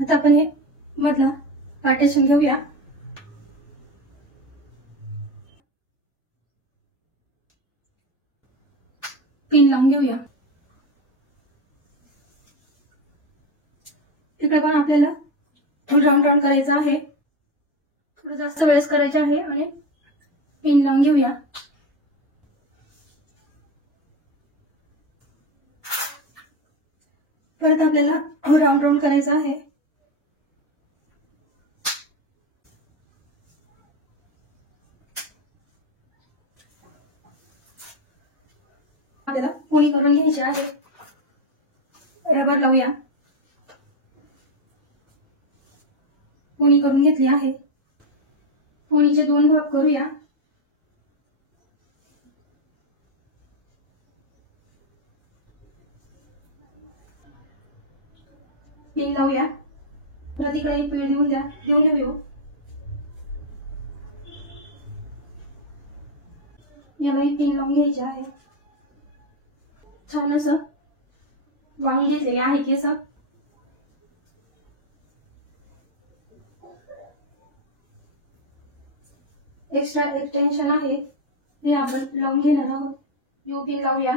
आता आपण हे मधला पार्टिशन घेऊया. पिन लावून घेऊया. तिकडे पण आपल्याला राऊंड राऊंड करायचं आहे. थोडं जास्त वेळेस करायचं आहे आणि पिन लावून घेऊया. परत आपल्याला राऊंड राऊंड करायचं आहे. आपल्याला पोळी करून घ्यायची आहे. रबर लावूया. पोळी करून घेतली आहे. पोळीचे 2 भाग करूया. पिन लावूया. परत इकडे एक पीळ देऊन घेऊ. याला एक पिन लावून घ्यायचे आहे. छान असं वाळून घेतलेले आहे केस. एक्स्ट्रा एक्सटेन्शन आहे हे आपण लावून घेणार आहोत. यू पिन लावूया.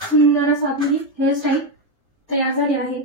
सुंदर अशी आपली हेअरस्टाईल तयार झाली आहे.